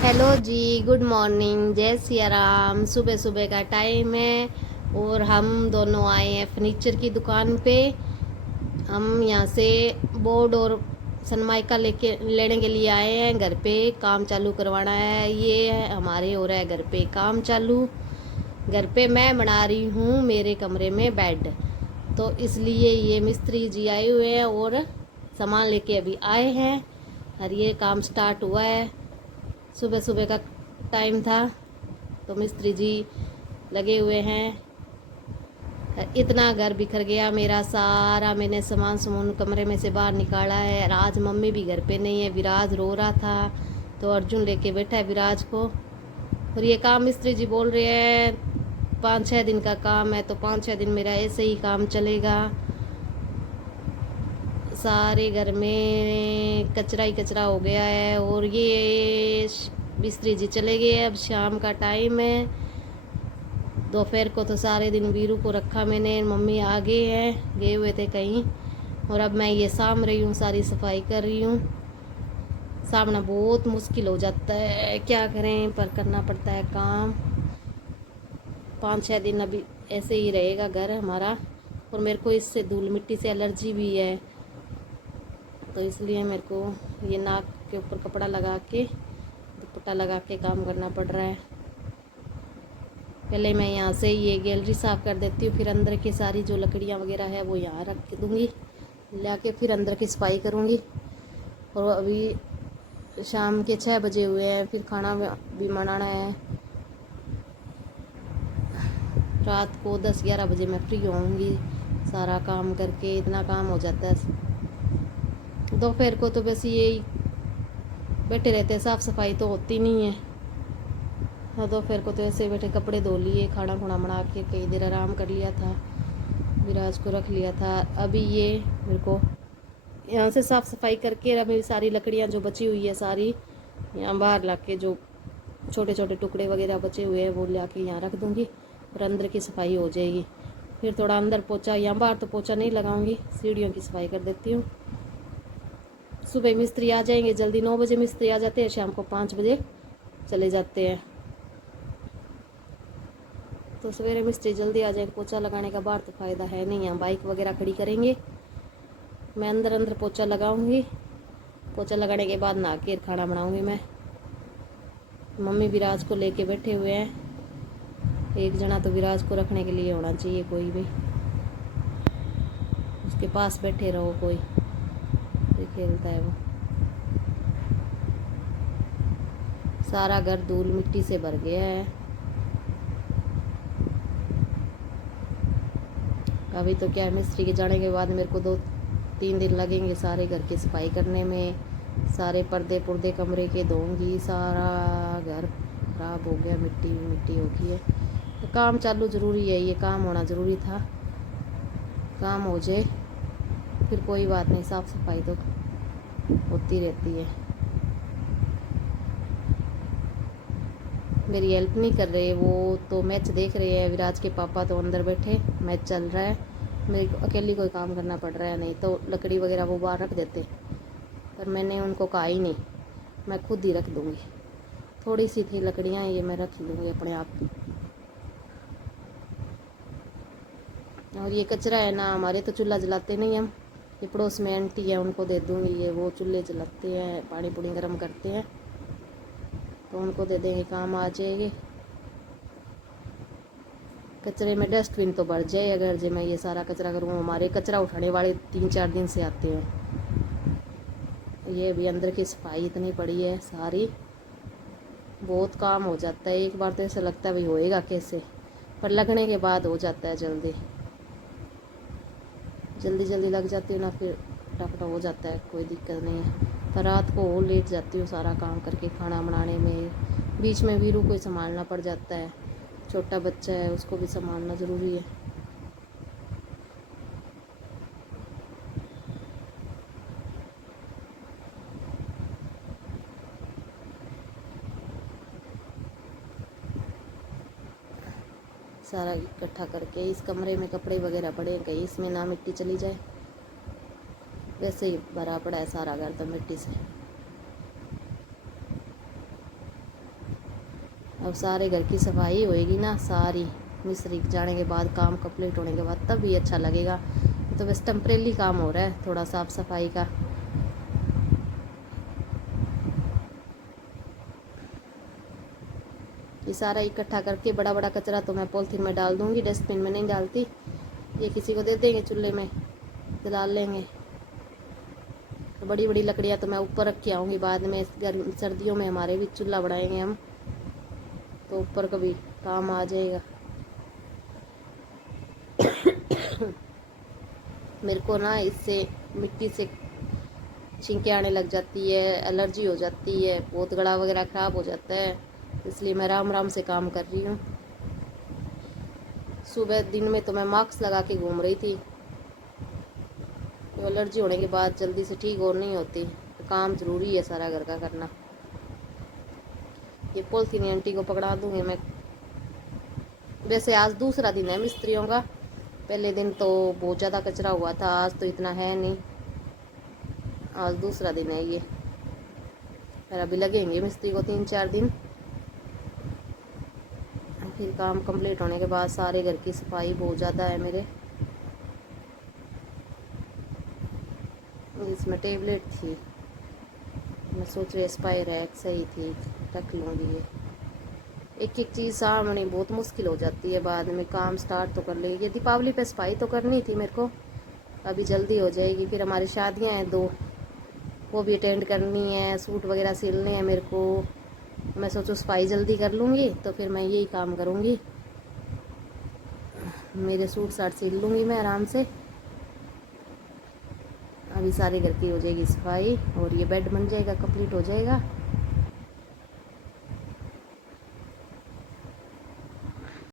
Hello जी, good morning, जय सिया राम। सुबह सुबह का टाइम है और हम दोनों आए हैं फर्नीचर की दुकान पे। हम यहाँ से बोर्ड और सनमाइका लेने के लिए आए हैं। घर पे काम चालू करवाना है। ये है हमारे हो रहा है घर पे काम चालू। घर पे मैं बना रही हूँ मेरे कमरे में बेड, तो इसलिए ये मिस्त्री जी आए हुए हैं और सामान लेके अभी आए हैं और ये काम स्टार्ट हुआ है। सुबह सुबह का टाइम था तो मिस्त्री जी लगे हुए हैं। इतना घर बिखर गया मेरा सारा। मैंने सामान कमरे में से बाहर निकाला है। आज मम्मी भी घर पे नहीं है, विराज रो रहा था तो अर्जुन लेके बैठा है विराज को। और ये काम मिस्त्री जी बोल रहे हैं 5-6 दिन का काम है, तो 5-6 दिन मेरा ऐसे ही काम चलेगा। सारे घर में कचरा ही कचरा हो गया है। और ये मिस्त्री जी चले गए, अब शाम का टाइम है। दोपहर को तो सारे दिन वीरू को रखा मैंने, मम्मी आ गए हैं, गए हुए थे कहीं। और अब मैं ये साम रही हूँ, सारी सफाई कर रही हूँ। सामना बहुत मुश्किल हो जाता है, क्या करें, पर करना पड़ता है काम। 5-6 दिन अभी ऐसे ही रहेगा घर हमारा। और मेरे को इससे धूल मिट्टी से एलर्जी भी है, तो इसलिए मेरे को ये नाक के ऊपर कपड़ा लगा के, दुपट्टा लगा के काम करना पड़ रहा है। पहले मैं यहाँ से ये गैलरी साफ़ कर देती हूँ, फिर अंदर की सारी जो लकड़ियाँ वगैरह है वो यहाँ रख दूँगी, ला के फिर अंदर की सफाई करूँगी। और अभी शाम के 6 बजे हुए हैं, फिर खाना भी बनाना है। रात को 10-11 बजे मैं फ्री होंगी सारा काम करके। इतना काम हो जाता है। दोपहर को तो बस यही बैठे रहते हैं, साफ़ सफाई तो होती नहीं है। हाँ, दोपहर को तो ऐसे बैठे कपड़े धो लिए, खाना खुना बना के कई देर आराम कर लिया था, विराज को रख लिया था। अभी ये मेरे को यहाँ से साफ़ सफाई करके अभी सारी लकड़ियाँ जो बची हुई है सारी यहाँ बाहर ला के, जो छोटे छोटे टुकड़े वगैरह बचे हुए हैं वो ला के यहाँ रख दूँगी और अंदर की सफाई हो जाएगी। फिर थोड़ा अंदर पोछा, यहाँ बाहर तो पोछा नहीं लगाऊंगी, सीढ़ियों की सफाई कर देती हूँ। सुबह मिस्त्री आ जाएंगे जल्दी, 9 बजे मिस्त्री आ जाते हैं, शाम को 5 बजे चले जाते हैं। तो सवेरे मिस्त्री जल्दी आ जाए, पोछा लगाने का बाहर तो फ़ायदा है नहीं। यहाँ बाइक वगैरह खड़ी करेंगे, मैं अंदर पोछा लगाऊंगी। पोछा लगाने के बाद नहा के खाना बनाऊंगी मैं। मम्मी विराज को लेके बैठे हुए हैं। एक जना तो विराज को रखने के लिए होना चाहिए, कोई भी उसके पास बैठे रहो, कोई खेलता है वो। सारा घर धूल मिट्टी से भर गया है। अभी तो क्या है, मिस्त्री के जाने के बाद मेरे को 2-3 दिन लगेंगे सारे घर की सफाई करने में। सारे पर्दे पुर्दे कमरे के धोऊंगी। सारा घर खराब हो गया, मिट्टी मिट्टी हो गई है। तो काम चालू ज़रूरी है, ये काम होना ज़रूरी था। काम हो जाए फिर कोई बात नहीं, साफ़ सफाई तो होती रहती है। मेरी हेल्प नहीं कर रहे, वो तो मैच देख रहे हैं। विराज के पापा तो अंदर बैठे, मैच चल रहा है। मेरे को अकेली कोई काम करना पड़ रहा है, नहीं तो लकड़ी वगैरह वो बाहर रख देते, पर मैंने उनको कहा ही नहीं, मैं खुद ही रख दूँगी। थोड़ी सी थी लकड़ियाँ, ये मैं रख लूँगी अपने आप। और ये कचरा है ना, हमारे तो चूल्हा जलाते नहीं हम, ये पड़ोस में आंटी है उनको दे दूँगी। ये वो चूल्हे जलाते हैं, पानी पूड़ी गर्म करते हैं, तो उनको दे देंगे, काम आ जाएंगे। कचरे में डस्टबिन तो भर जाए अगर जो मैं ये सारा कचरा करूँ। हमारे कचरा उठाने वाले 3-4 दिन से आते हैं। ये भी अंदर की सफाई इतनी पड़ी है सारी, बहुत काम हो जाता है। एक बार तो ऐसा लगता है भाई होएगा कैसे, पर लगने के बाद हो जाता है जल्दी जल्दी जल्दी लग जाती है ना, फिर फटाफट हो जाता है, कोई दिक्कत नहीं है। पर रात को और लेट जाती हूँ सारा काम करके खाना बनाने में। बीच में वीरू को संभालना पड़ जाता है, छोटा बच्चा है, उसको भी संभालना ज़रूरी है। सारा इकट्ठा करके इस कमरे में कपड़े वगैरह पड़े हैं, कहीं इसमें ना मिट्टी चली जाए। वैसे ही भरा पड़ा है सारा घर तो मिट्टी से। अब सारे घर की सफाई होएगी ना सारी, मिस्त्री जाने के बाद, काम कंप्लीट होने के बाद, तब भी अच्छा लगेगा। तो बस टेम्परेरी काम हो रहा है थोड़ा साफ सफाई का। ये सारा इकट्ठा करके बड़ा बड़ा कचरा तो मैं पॉलीथीन में डाल दूंगी, डस्टबिन में नहीं डालती। ये किसी को दे देंगे, चूल्हे में जला लेंगे। बड़ी बड़ी लकड़ियाँ तो मैं ऊपर रख के आऊँगी बाद में। गर्म सर्दियों में हमारे भी चूल्हा बढ़ाएंगे हम, तो ऊपर कभी काम आ जाएगा। मेरे को ना इससे मिट्टी से छींकें आने लग जाती है, एलर्जी हो जाती है, बहुत गला वगैरह ख़राब हो जाता है, इसलिए मैं आराम आराम से काम कर रही हूँ। सुबह दिन में तो मैं मास्क लगा के घूम रही थी, तो एलर्जी होने के बाद जल्दी से ठीक और नहीं होती, तो काम ज़रूरी है सारा घर का करना। ये पॉलीथीन आंटी को पकड़ा दूंगी मैं। वैसे आज दूसरा दिन है मिस्त्रियों का, पहले दिन तो बहुत ज़्यादा कचरा हुआ था, आज तो इतना है नहीं, आज दूसरा दिन है ये। फिर अभी लगेंगे मिस्त्री को 3-4 दिन, फिर काम कंप्लीट होने के बाद सारे घर की सफाई बहुत ज़्यादा है मेरे। इसमें टेबलेट थी, मैं सोच रही स्पायरैक सही थी, रख लूँगी। ये एक एक चीज़ सामने बहुत मुश्किल हो जाती है, बाद में काम स्टार्ट तो कर लेगी। ये दीपावली पे सफाई तो करनी थी मेरे को, अभी जल्दी हो जाएगी। फिर हमारी शादियां हैं 2, वो भी अटेंड करनी है, सूट वगैरह सिलने हैं मेरे को। मैं सोचो सफाई जल्दी कर लूँगी तो फिर मैं यही काम करूँगी, मेरे सूट साट सिल लूँगी मैं आराम से। अभी सारे घर की हो जाएगी सफाई और ये बेड बन जाएगा, कंप्लीट हो जाएगा।